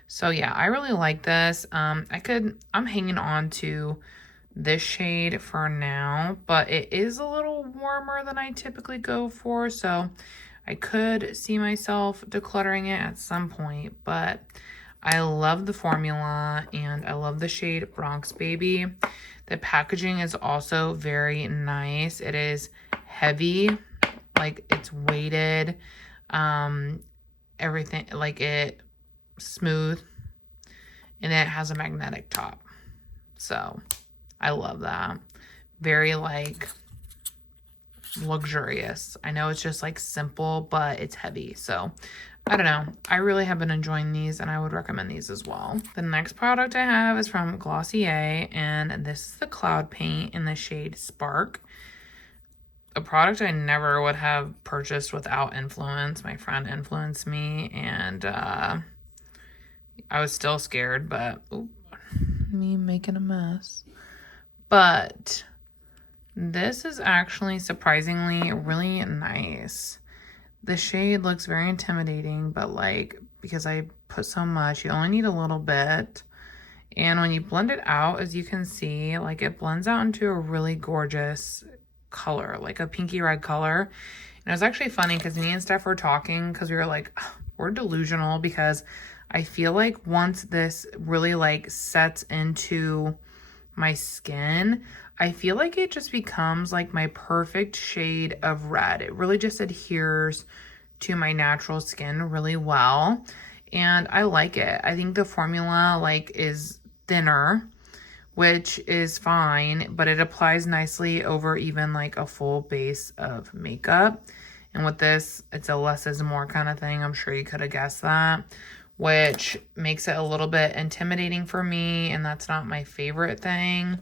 So yeah, I really like this. I'm hanging on to this shade for now, but it is a little warmer than I typically go for, so I could see myself decluttering it at some point. But I love the formula and I love the shade Bronx Baby. The packaging is also very nice. It is heavy, like it's weighted, everything, like it smooth, and it has a magnetic top. So I love that. Very like luxurious. I know it's just like simple, but it's heavy. So I don't know. I really have been enjoying these and I would recommend these as well. The next product I have is from Glossier, and this is the Cloud Paint in the shade Spark. A product I never would have purchased without influence. My friend influenced me, and I was still scared, but ooh, me making a mess. But this is actually surprisingly really nice. The shade looks very intimidating, but like, because I put so much, you only need a little bit. And when you blend it out, as you can see, like it blends out into a really gorgeous color, like a pinky red color. And it was actually funny because me and Steph were talking, because we were like, we're delusional, because I feel like once this really like sets into my skin, I feel like it just becomes like my perfect shade of red. It really just adheres to my natural skin really well, and I like it. I think the formula like is thinner, which is fine, but it applies nicely over even like a full base of makeup. And with this, it's a less is more kind of thing. I'm sure you could have guessed that, which makes it a little bit intimidating for me, and that's not my favorite thing.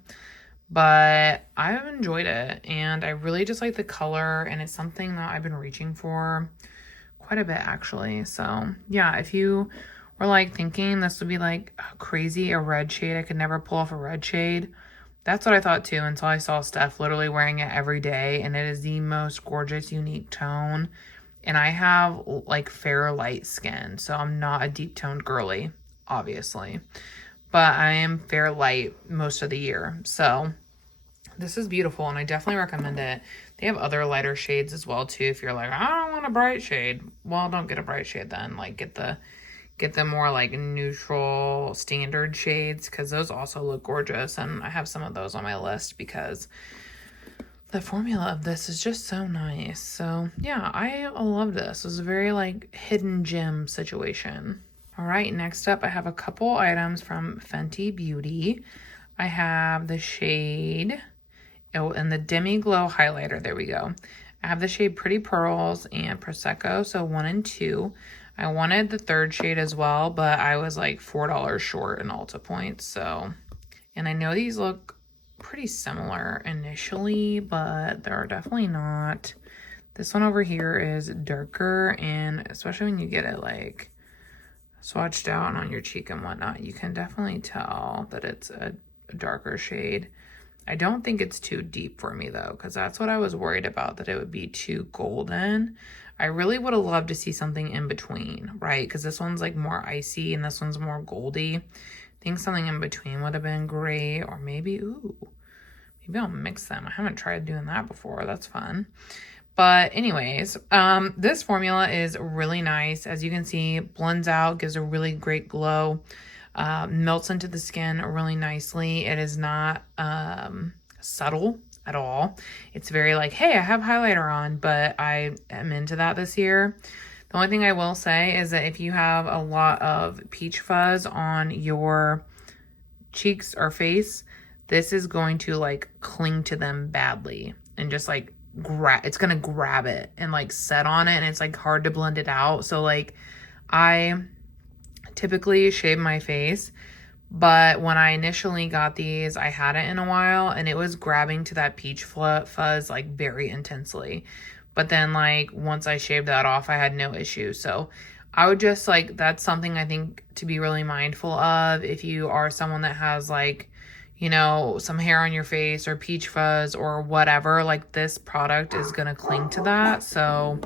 But I've enjoyed it, and I really just like the color, and it's something that I've been reaching for quite a bit actually. So yeah, if you were like thinking this would be like crazy a red shade, I could never pull off a red shade, that's what I thought too, until I saw Steph literally wearing it every day, and it is the most gorgeous, unique tone. And I have like fair light skin, so I'm not a deep toned girly, obviously, but I am fair light most of the year. So this is beautiful, and I definitely recommend it. They have other lighter shades as well too. If you're like, I don't want a bright shade, well, don't get a bright shade then. Like get the more like neutral standard shades, because those also look gorgeous, and I have some of those on my list because the formula of this is just so nice. So yeah, I love this. It was a very like hidden gem situation. All right, next up I have a couple items from Fenty Beauty. I have the shade, oh, and the Demi Glow highlighter. There we go. I have the shade Pretty Pearls and Prosecco, so 1 and 2. I wanted the third shade as well, but I was like $4 short in Ulta points. So, and I know these look pretty similar initially, but they're definitely not. This one over here is darker, and especially when you get it like swatched out and on your cheek and whatnot, you can definitely tell that it's a darker shade. I don't think it's too deep for me though, because that's what I was worried about, that it would be too golden. I really would have loved to see something in between, right? Because this one's like more icy and this one's more goldy. I think something in between would have been great. Or maybe, ooh, maybe I'll mix them. I haven't tried doing that before. That's fun. But anyways, this formula is really nice. As you can see, blends out, gives a really great glow, melts into the skin really nicely. It is not subtle at all. It's very like, hey, I have highlighter on, but I am into that this year. The only thing I will say is that if you have a lot of peach fuzz on your cheeks or face, this is going to like cling to them badly and just like it's gonna grab it and like set on it, and it's like hard to blend it out. So like I typically shave my face, But when I initially got these, I hadn't in a while, and it was grabbing to that peach fuzz like very intensely. But then like once I shaved that off, I had no issue. So I would just like, that's something I think to be really mindful of if you are someone that has like, you know, some hair on your face or peach fuzz or whatever, like this product is going to cling to that. So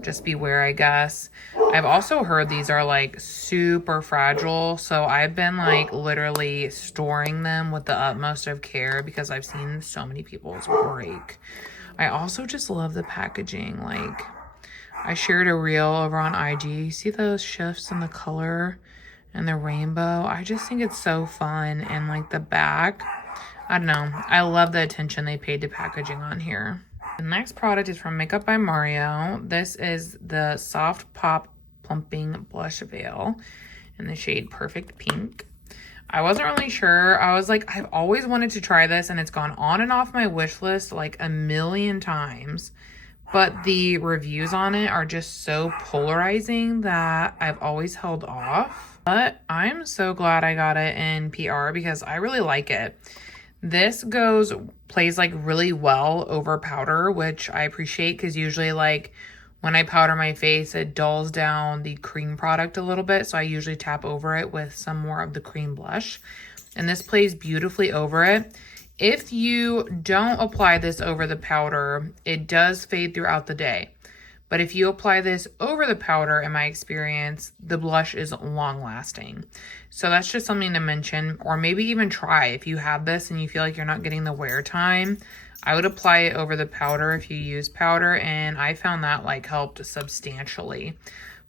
just beware, I guess. I've also heard these are like super fragile. So I've been like literally storing them with the utmost of care because I've seen so many people's break. I also just love the packaging. Like I shared a reel over on IG. See those shifts in the color and the rainbow? I just think it's so fun. And like the back, I don't know. I love the attention they paid to packaging on here. The next product is from Makeup by Mario. This is the Soft Pop Plumping Blush Veil in the shade Perfect Pink. I wasn't really sure. I was like, I've always wanted to try this, and it's gone on and off my wish list like a million times. But the reviews on it are just so polarizing that I've always held off. But I'm so glad I got it in PR because I really like it. This plays like really well over powder, which I appreciate because usually like when I powder my face, it dulls down the cream product a little bit. So I usually tap over it with some more of the cream blush. And this plays beautifully over it. If you don't apply this over the powder, it does fade throughout the day. But if you apply this over the powder, in my experience, the blush is long lasting. So that's just something to mention, or maybe even try if you have this and you feel like you're not getting the wear time. I would apply it over the powder if you use powder, and I found that like helped substantially.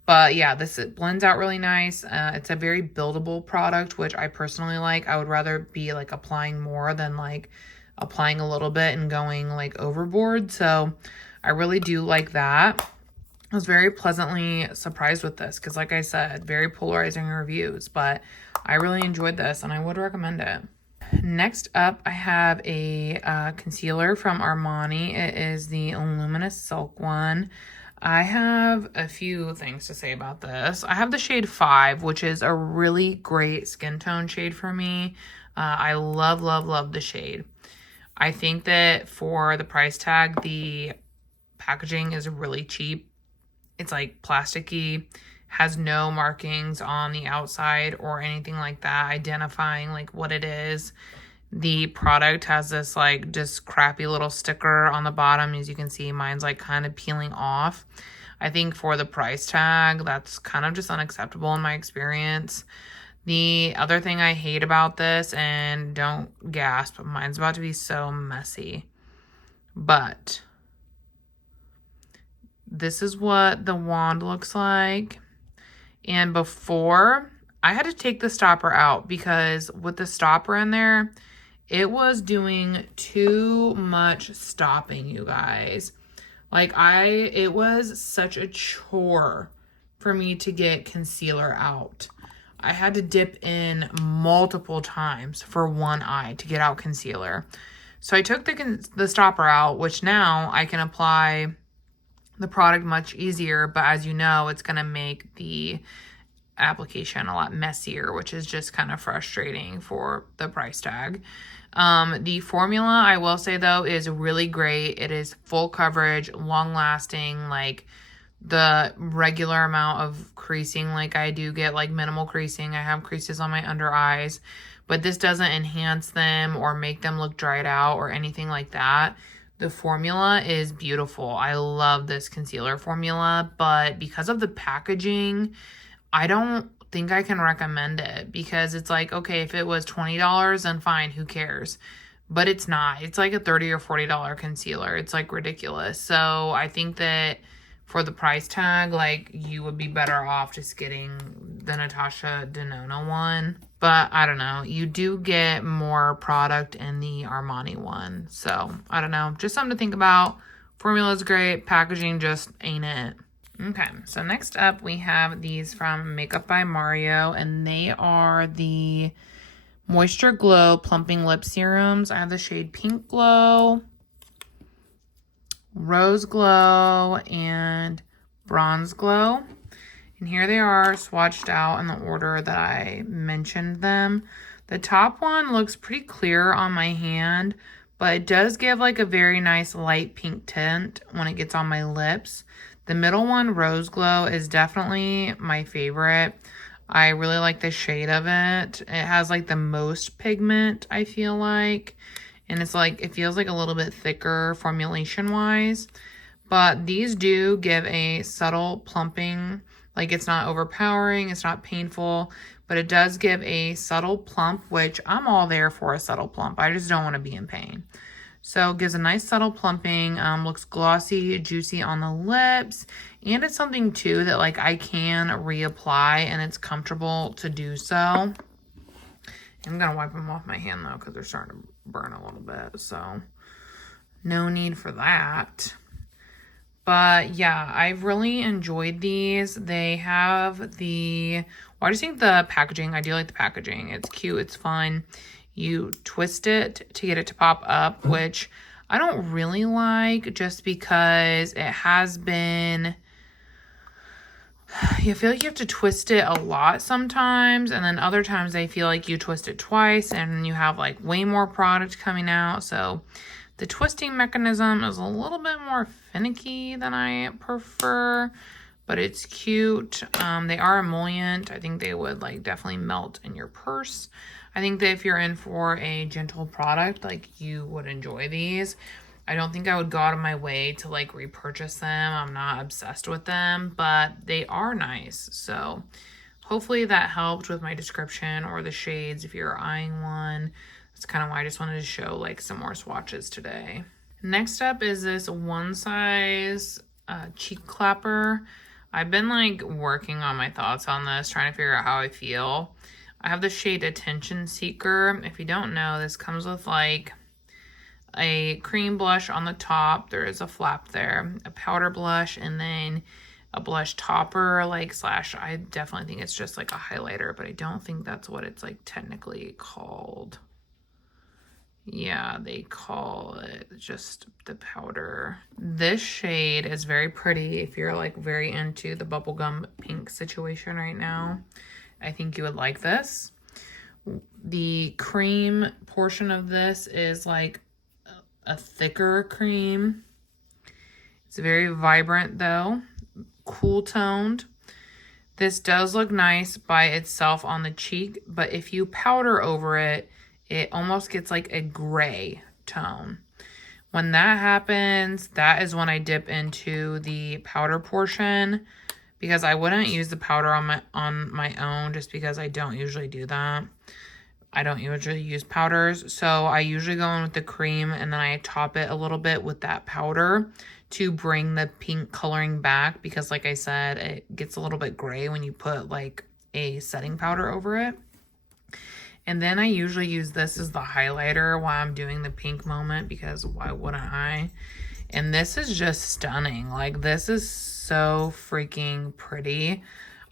But yeah, it blends out really nice. It's a very buildable product, which I personally like. I would rather be like applying more than like applying a little bit and going like overboard. So I really do like that. I was very pleasantly surprised with this because like I said, very polarizing reviews, but I really enjoyed this and I would recommend it. Next up, I have a concealer from Armani. It is the Luminous Silk one. I have a few things to say about this. I have the shade 5, which is a really great skin tone shade for me. I love, love, love the shade. I think that for the price tag, the packaging is really cheap. It's like plasticky, has no markings on the outside or anything like that, identifying like what it is. The product has this like just crappy little sticker on the bottom. As you can see, mine's like kind of peeling off. I think for the price tag, that's kind of just unacceptable in my experience. The other thing I hate about this, and don't gasp, mine's about to be so messy, but this is what the wand looks like. And before, I had to take the stopper out because with the stopper in there, it was doing too much stopping, you guys. Like it was such a chore for me to get concealer out. I had to dip in multiple times for one eye to get out concealer. So I took the stopper out, which now I can apply the product much easier, but as you know, it's going to make the application a lot messier, which is just kind of frustrating for the price tag. The formula, I will say though, is really great. It is full coverage, long lasting, like the regular amount of creasing. Like I do get like minimal creasing. I have creases on my under eyes, but this doesn't enhance them or make them look dried out or anything like that. The formula is beautiful. I love this concealer formula, but because of the packaging, I don't think I can recommend it because it's like, okay, if it was $20, then fine, who cares? But it's not. It's like a $30 or $40 concealer. It's like ridiculous. So I think that for the price tag, like you would be better off just getting the Natasha Denona one. But I don't know. You do get more product in the Armani one. So I don't know. Just something to think about. Formula's great. Packaging just ain't it. Okay, so next up we have these from Makeup by Mario, and they are the Moisture Glow Plumping Lip Serums. I have the shade Pink Glow, Rose Glow, and Bronze Glow. And here they are swatched out in the order that I mentioned them. The top one looks pretty clear on my hand, but it does give like a very nice light pink tint when it gets on my lips. The middle one, Rose Glow, is definitely my favorite. I really like the shade of it. It has like the most pigment, I feel like. And it's like, it feels like a little bit thicker formulation wise. But these do give a subtle plumping. Like, it's not overpowering, it's not painful, but it does give a subtle plump, which I'm all there for a subtle plump. I just don't want to be in pain. So it gives a nice subtle plumping, looks glossy, juicy on the lips, and it's something too that like I can reapply and it's comfortable to do so. I'm gonna wipe them off my hand though because they're starting to burn a little bit, so no need for that. But yeah, I've really enjoyed these. They have the, well, I just think the packaging, I do like the packaging. It's cute, it's fun. You twist it to get it to pop up, which I don't really like just because it has been, you feel like you have to twist it a lot sometimes, and then other times I feel like you twist it twice and you have like way more product coming out. So the twisting mechanism is a little bit more finicky than I prefer, but it's cute. They are emollient. I think they would like definitely melt in your purse. I think that if you're in for a gentle product, like you would enjoy these. I don't think I would go out of my way to like repurchase them. I'm not obsessed with them, but they are nice. So hopefully that helped with my description or the shades if you're eyeing one. That's kind of why I just wanted to show like some more swatches today. Next up is this One Size cheek clapper. I've been like working on my thoughts on this, trying to figure out how I feel. I have the shade Attention Seeker. If you don't know, this comes with like a cream blush on the top. There is a flap there, a powder blush, and then a blush topper, like slash, I definitely think it's just like a highlighter, but I don't think that's what it's like technically called. Yeah, they call it just the powder. This shade is very pretty if you're like very into the bubblegum pink situation right now. I think you would like this. The cream portion of this is like a thicker cream. It's very vibrant though, cool toned. This does look nice by itself on the cheek, but if you powder over it, it almost gets like a gray tone. When that happens, that is when I dip into the powder portion, because I wouldn't use the powder on my own just because I don't usually do that. I don't usually use powders, so I usually go in with the cream and then I top it a little bit with that powder to bring the pink coloring back, because like I said, it gets a little bit gray when you put like a setting powder over it. And then I usually use this as the highlighter while I'm doing the pink moment, because why wouldn't I? And this is just stunning. Like, this is so freaking pretty.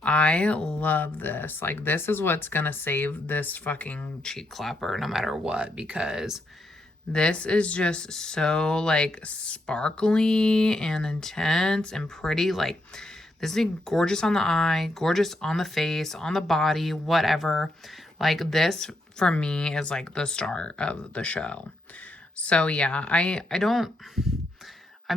I love this. Like, this is what's gonna save this fucking cheek clapper no matter what, because this is just so like sparkly and intense and pretty. Like, this is gorgeous on the eye, gorgeous on the face, on the body, whatever. Like, this for me is like the star of the show. So yeah, I've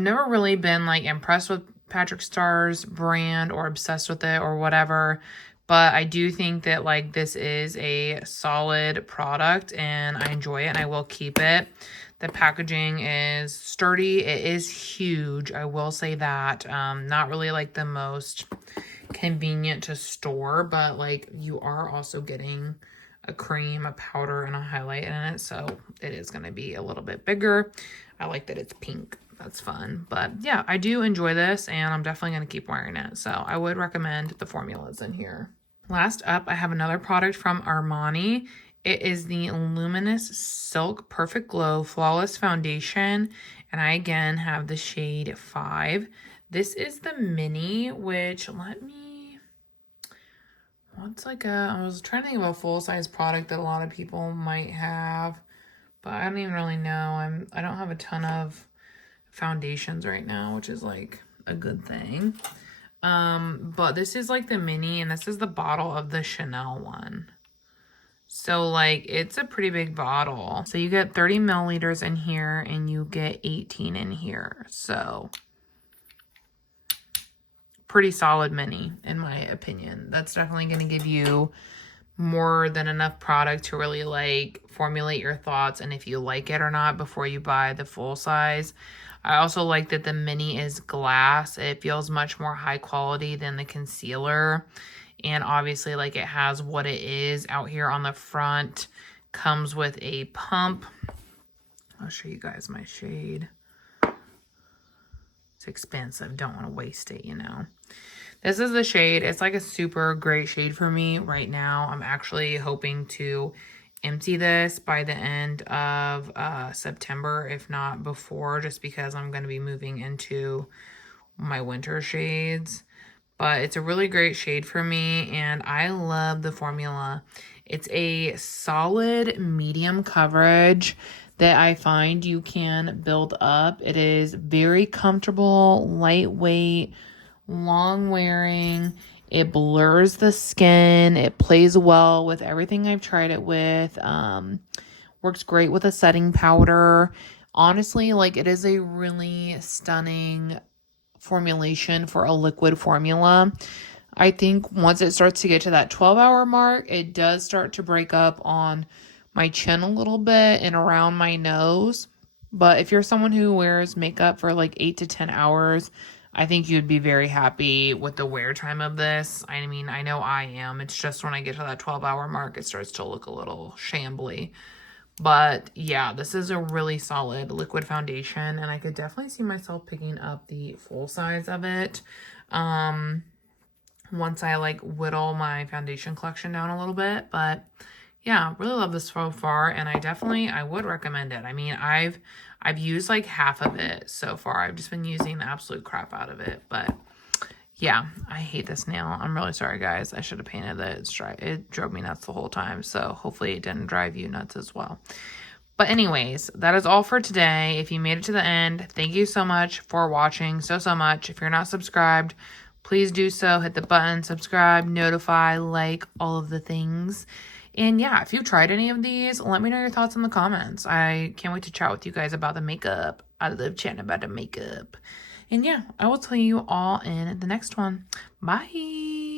never really been like impressed with Patrick Starr's brand or obsessed with it or whatever, but I do think that like this is a solid product and I enjoy it and I will keep it. The packaging is sturdy. It is huge, I will say that. Not really like the most convenient to store, but like you are also getting a cream, a powder, and a highlight in it, so it is going to be a little bit bigger. I like that it's pink. That's fun. But yeah, I do enjoy this and I'm definitely going to keep wearing it, so I would recommend the formulas in here. Last up, I have another product from Armani. It is the Luminous Silk Perfect Glow Flawless Foundation, and I again have the shade 5. This is the mini, which I was trying to think of a full-size product that a lot of people might have, but I don't even really know. I don't have a ton of foundations right now, which is like a good thing. But this is like the mini, and this is the bottle of the Chanel one. So like it's a pretty big bottle. So you get 30 milliliters in here and you get 18 in here. So pretty solid mini in my opinion. That's definitely going to give you more than enough product to really like formulate your thoughts and if you like it or not before you buy the full size. I also like that the mini is glass. It feels much more high quality than the concealer. And obviously, like, it has what it is out here on the front. Comes with a pump. I'll show you guys my shade. It's expensive. Don't want to waste it, you know. This is the shade. It's like a super great shade for me right now. I'm actually hoping to empty this by the end of September, if not before, just because I'm going to be moving into my winter shades. But it's a really great shade for me, and I love the formula. It's a solid medium coverage that I find you can build up. It is very comfortable, lightweight, long wearing. It blurs the skin. It plays well with everything I've tried it with. Works great with a setting powder. Honestly, like, it is a really stunning formulation for a liquid formula. I think once it starts to get to that 12-hour mark, it does start to break up on my chin a little bit and around my nose. But if you're someone who wears makeup for like 8 to 10 hours, I think you'd be very happy with the wear time of this. I mean, I know I am. It's just when I get to that 12-hour mark, it starts to look a little shambly. But yeah, this is a really solid liquid foundation, and I could definitely see myself picking up the full size of it once I like whittle my foundation collection down a little bit. But yeah, really love this so far, and I would recommend it. I mean, I've used like half of it so far. I've just been using the absolute crap out of it, but yeah, I hate this nail. I'm really sorry, guys. I should have painted it. It drove me nuts the whole time, so hopefully it didn't drive you nuts as well. But anyways, that is all for today. If you made it to the end, thank you so much for watching so much. If you're not subscribed, please do so. Hit the button, subscribe, notify, like, all of the things. And yeah, if you've tried any of these, let me know your thoughts in the comments. I can't wait to chat with you guys about the makeup. I love chatting about the makeup. And yeah, I will tell you all in the next one. Bye.